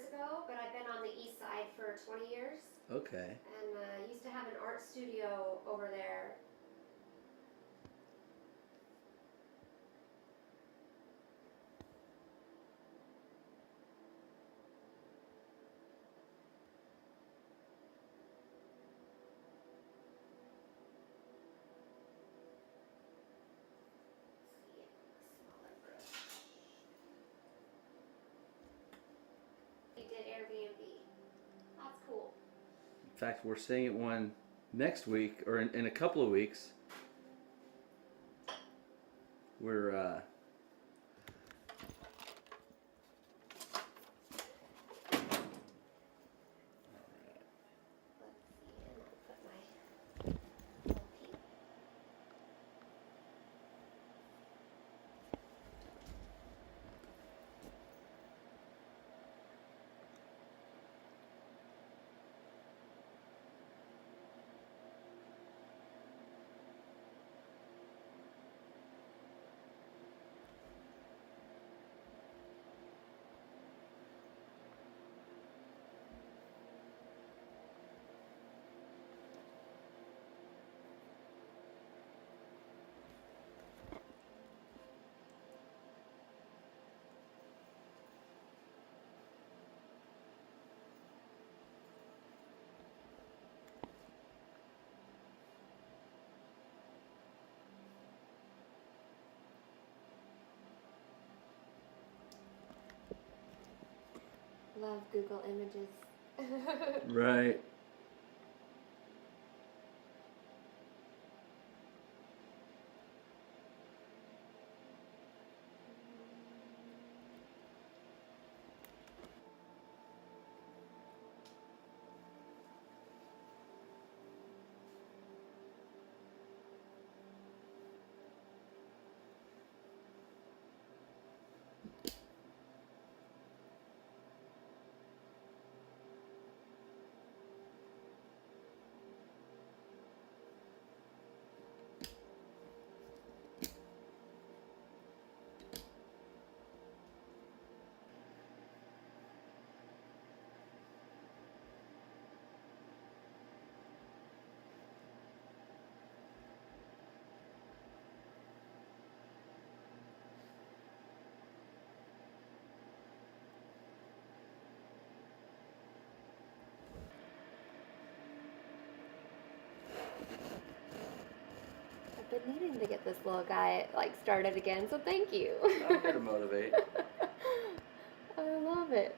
years ago, but I've been on the east side for 20 years. Okay. And used to have an art studio over there. See, smaller brush. We did Airbnb. That's cool. In fact, we're seeing one next week, or in a couple of weeks. We're Let's see, and I'll put my little peep. Love Google Images. right. I've been needing to get this little guy like started again, so thank you. I'm here to motivate. I love it.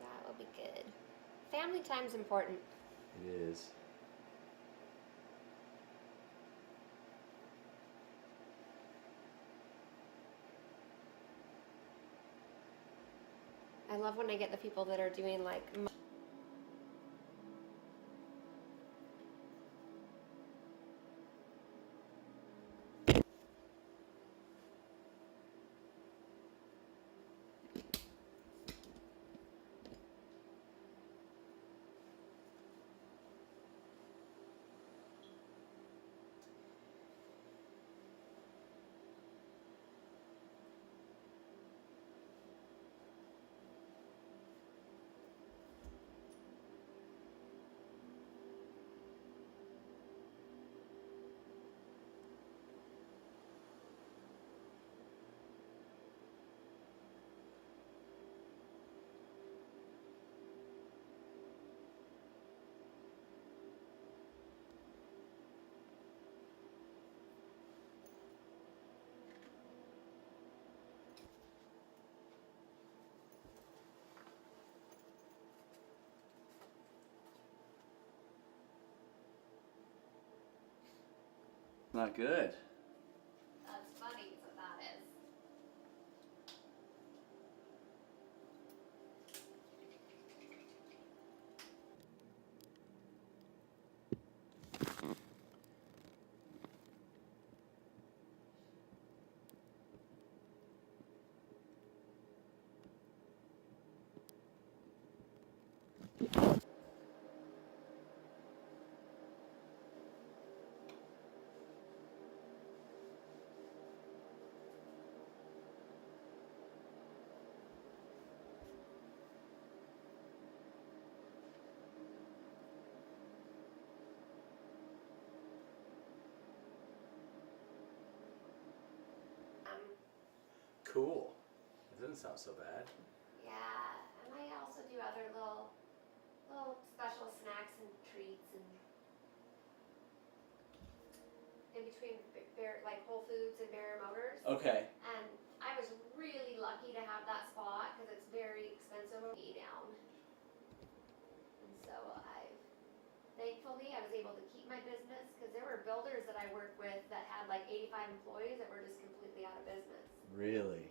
That will be good. Family time's important. It is. I love when I get the people that are doing like Not good. That's funny, so that is. Cool. It doesn't sound so bad. Yeah, and I also do other little special snacks and treats and in between like Whole Foods and Bear Motors. Okay. And I was really lucky to have that spot because it's very expensive to be down. And so thankfully I was able to keep my business because there were builders that I worked with that had like 85 employees that were just completely out of business. Really?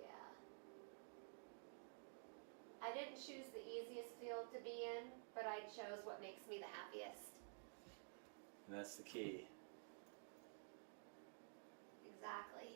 Yeah. I didn't choose the easiest field to be in, but I chose what makes me the happiest. And that's the key. Exactly.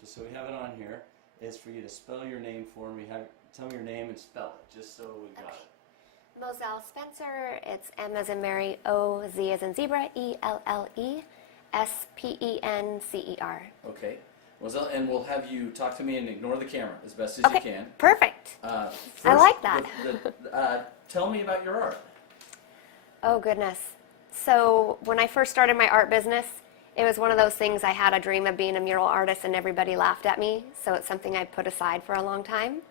Just so we have it on here, is for you to spell your name for me. Tell me your name and spell it, just so we got it. Moselle Spencer. It's M as in Mary, O, Z as in zebra, ELLE, SPENCER. Okay. Well, and we'll have you talk to me and ignore the camera as best as you can. Perfect. First, I like that. Tell me about your art. Oh, goodness. So when I first started my art business, it was one of those things. I had a dream of being a mural artist and everybody laughed at me. So it's something I put aside for a long time.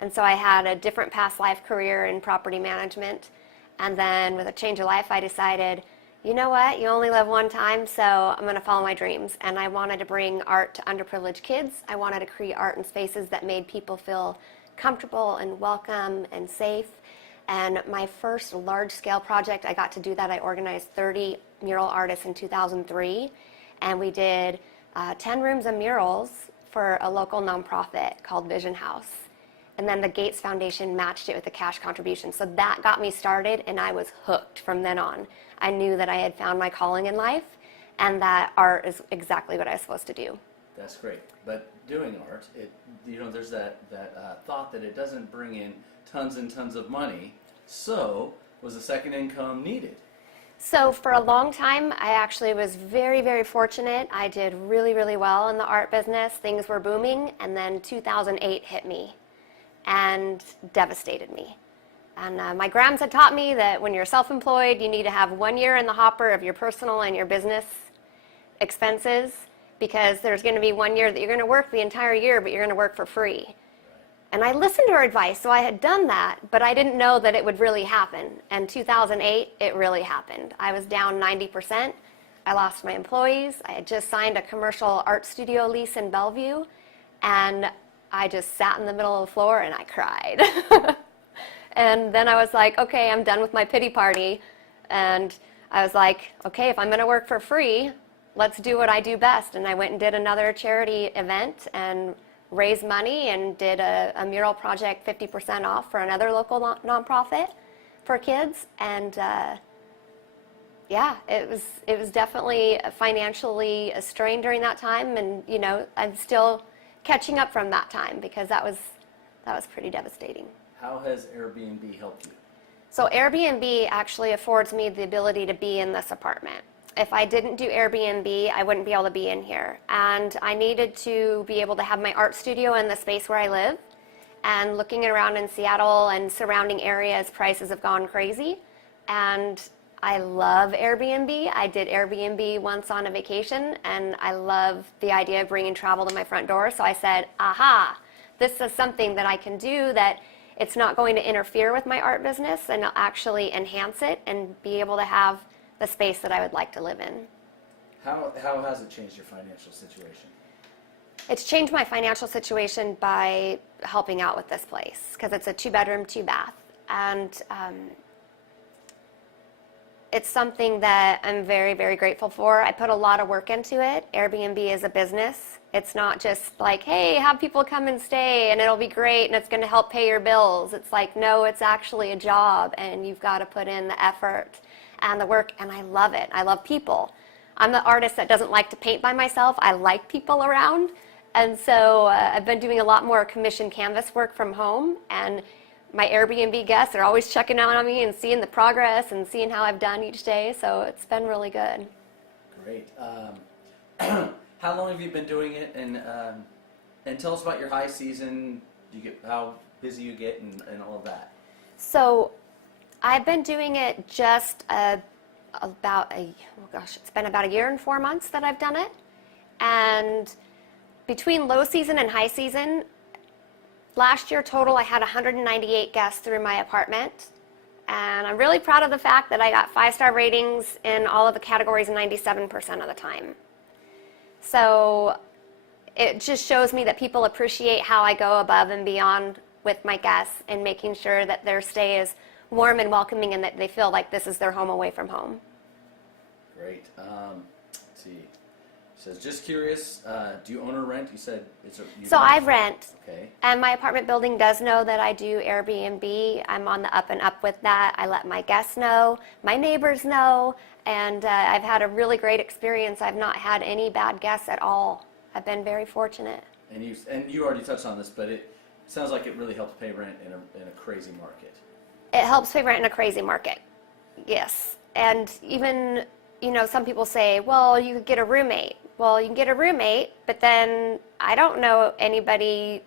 And so I had a different past life career in property management. And then with a change of life, I decided, you know what, you only live one time, so I'm going to follow my dreams. And I wanted to bring art to underprivileged kids. I wanted to create art in spaces that made people feel comfortable and welcome and safe. And my first large-scale project, I got to do that. I organized 30 mural artists in 2003. And we did 10 rooms of murals for a local nonprofit called Vision House. And then the Gates Foundation matched it with a cash contribution. So that got me started, and I was hooked from then on. I knew that I had found my calling in life, and that art is exactly what I was supposed to do. That's great. But doing art, there's that thought that it doesn't bring in tons and tons of money. So was a second income needed? So for a long time, I actually was very, very fortunate. I did really, really well in the art business. Things were booming, and then 2008 hit me and devastated me. And my grams had taught me that when you're self-employed, you need to have 1 year in the hopper of your personal and your business expenses, because there's going to be 1 year that you're going to work the entire year, but you're going to work for free. And I listened to her advice, so I had done that, but I didn't know that it would really happen. And 2008, it really happened. I was down 90%. I lost my employees. I had just signed a commercial art studio lease in Bellevue, and I just sat in the middle of the floor and I cried. And then I was like, okay, I'm done with my pity party. And I was like, okay, if I'm going to work for free, let's do what I do best. And I went and did another charity event and raised money and did a mural project 50% off for another local nonprofit for kids. And yeah, it was definitely financially a strain during that time. And, you know, I'm still catching up from that time because that was pretty devastating. How has Airbnb helped you? So Airbnb actually affords me the ability to be in this apartment. If I didn't do Airbnb, I wouldn't be able to be in here. And I needed to be able to have my art studio in the space where I live. and looking around in Seattle and surrounding areas, prices have gone crazy. And I love Airbnb. I did Airbnb once on a vacation, and I love the idea of bringing travel to my front door. So I said, aha, this is something that I can do that it's not going to interfere with my art business, and it'll actually enhance it and be able to have the space that I would like to live in. How has it changed your financial situation? It's changed my financial situation by helping out with this place, because it's a 2-bedroom, 2-bath. And it's something that I'm very, very grateful for. I put a lot of work into it. Airbnb is a business. It's not just like, hey, have people come and stay and it'll be great and it's going to help pay your bills. It's like, no, it's actually a job, and you've got to put in the effort and the work, and I love it. I love people. I'm the artist that doesn't like to paint by myself. I like people around. And so I've been doing a lot more commission canvas work from home, and my Airbnb guests are always checking out on me and seeing the progress and seeing how I've done each day. So it's been really good. Great. How long have you been doing it? And tell us about your high season. How busy you get and all of that. So I've been doing it just it's been about a year and 4 months that I've done it. And between low season and high season, last year total I had 198 guests through my apartment. And I'm really proud of the fact that I got 5-star ratings in all of the categories 97% of the time. So it just shows me that people appreciate how I go above and beyond with my guests and making sure that their stay is warm and welcoming and that they feel like this is their home away from home. Great. Let's see. It says, just curious, do you own or rent? You said I rent. Okay. And my apartment building does know that I do Airbnb. I'm on the up and up with that. I let my guests know, my neighbors know, and I've had a really great experience. I've not had any bad guests at all. I've been very fortunate. And you already touched on this, but it sounds like it really helps pay rent in a crazy market. It helps pay rent in a crazy market, yes. And even, some people say, well, you could get a roommate. Well, you can get a roommate, but then I don't know anybody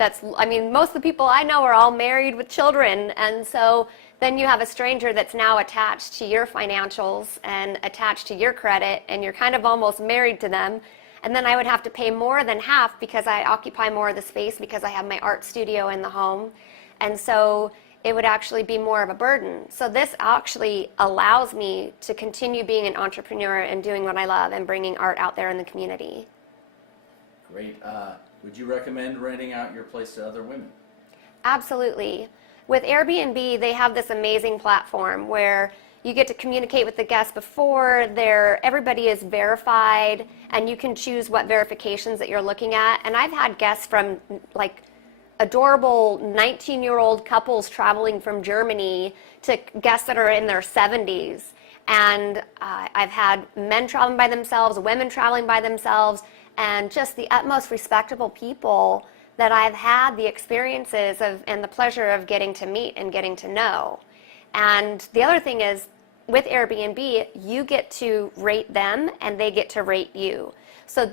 most of the people I know are all married with children. And so then you have a stranger that's now attached to your financials and attached to your credit, and you're kind of almost married to them. And then I would have to pay more than half because I occupy more of the space because I have my art studio in the home. And so it would actually be more of a burden. So this actually allows me to continue being an entrepreneur and doing what I love and bringing art out there in the community. Great. Would you recommend renting out your place to other women? Absolutely. With Airbnb, they have this amazing platform where you get to communicate with the guests before everybody is verified, and you can choose what verifications that you're looking at. And I've had guests from adorable 19-year-old couples traveling from Germany to guests that are in their 70s. And I've had men traveling by themselves, women traveling by themselves, and just the utmost respectable people that I've had the experiences of and the pleasure of getting to meet and getting to know. And the other thing is, with Airbnb, you get to rate them and they get to rate you. So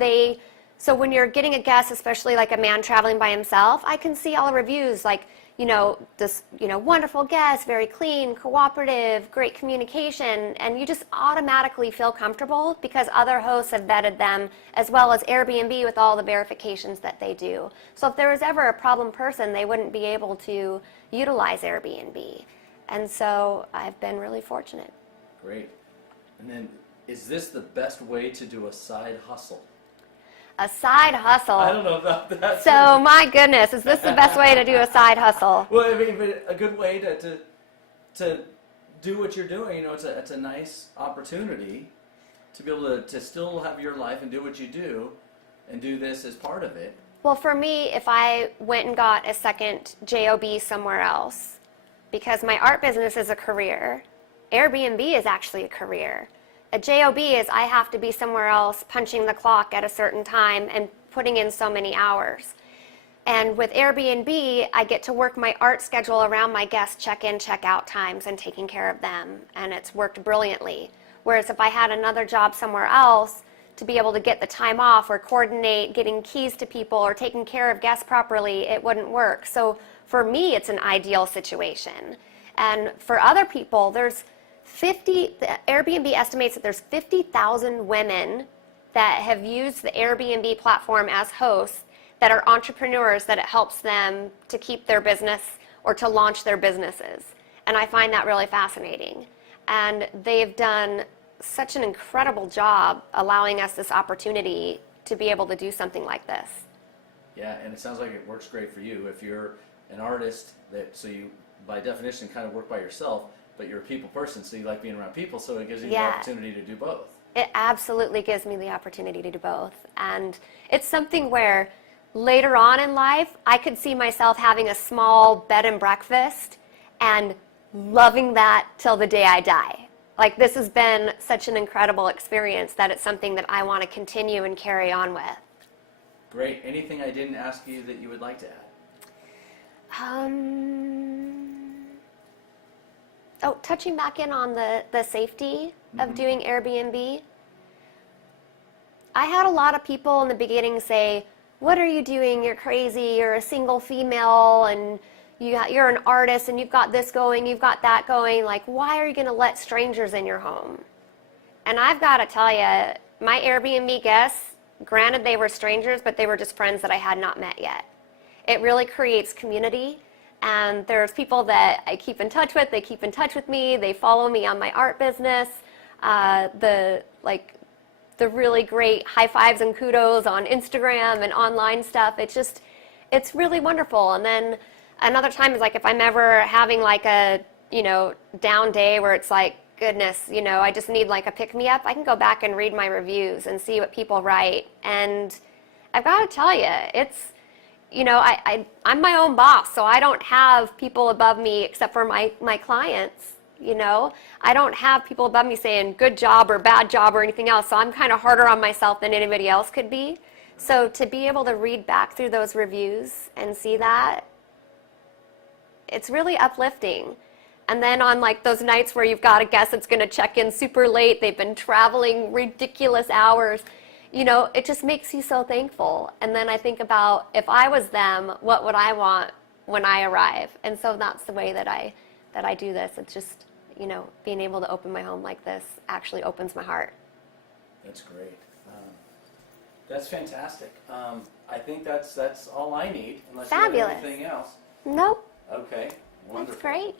when you're getting a guest, especially like a man traveling by himself, I can see all the reviews like, this, wonderful guest, very clean, cooperative, great communication, and you just automatically feel comfortable because other hosts have vetted them, as well as Airbnb with all the verifications that they do. So if there was ever a problem person, they wouldn't be able to utilize Airbnb. And so I've been really fortunate. Great. And then, is this the best way to do a side hustle? A side hustle. I don't know about that. So my goodness, is this the best way to do a side hustle? Well, I mean, but a good way to do what you're doing. It's a nice opportunity to be able to still have your life and do what you do, and do this as part of it. Well, for me, if I went and got a second job somewhere else, because my art business is a career, Airbnb is actually a career. A job is I have to be somewhere else punching the clock at a certain time and putting in so many hours. And with Airbnb, I get to work my art schedule around my guests' check-in, check-out times and taking care of them. And it's worked brilliantly. Whereas if I had another job somewhere else, to be able to get the time off or coordinate getting keys to people or taking care of guests properly, it wouldn't work. So for me, it's an ideal situation. And for other people, the Airbnb estimates that there's 50,000 women that have used the Airbnb platform as hosts that are entrepreneurs, that it helps them to keep their business or to launch their businesses. And I find that really fascinating. And they've done such an incredible job allowing us this opportunity to be able to do something like this. Yeah, and it sounds like it works great for you. If you're an artist, so you, by definition, kind of work by yourself, but you're a people person, so you like being around people, so it gives you the opportunity to do both. It absolutely gives me the opportunity to do both. And it's something where later on in life, I could see myself having a small bed and breakfast and loving that till the day I die. Like, this has been such an incredible experience that it's something that I want to continue and carry on with. Great. Anything I didn't ask you that you would like to add? Touching back in on the safety of doing Airbnb. I had a lot of people in the beginning say, "What are you doing? You're crazy. You're a single female and you're an artist and you've got this going, you've got that going. Like, why are you going to let strangers in your home?" And I've got to tell you, my Airbnb guests, granted they were strangers, but they were just friends that I had not met yet. It really creates community. And there's people that I keep in touch with. They keep in touch with me. They follow me on my art business. The really great high fives and kudos on Instagram and online stuff. It's really wonderful. And then another time is like if I'm ever having like a, down day where it's like, goodness, I just need like a pick-me-up, I can go back and read my reviews and see what people write. And I've got to tell you, it's, I'm my own boss, so I don't have people above me except for my clients, I don't have people above me saying good job or bad job or anything else, so I'm kind of harder on myself than anybody else could be. So to be able to read back through those reviews and see that, it's really uplifting. And then on like those nights where you've got a guest that's going to check in super late, they've been traveling ridiculous hours, it just makes you so thankful. And then I think about, if I was them, what would I want when I arrive? And so that's the way that I do this. It's just, being able to open my home like this actually opens my heart. That's great. That's fantastic. I think that's all I need, unless Fabulous. you have anything else. Nope. Okay, wonderful. That's great.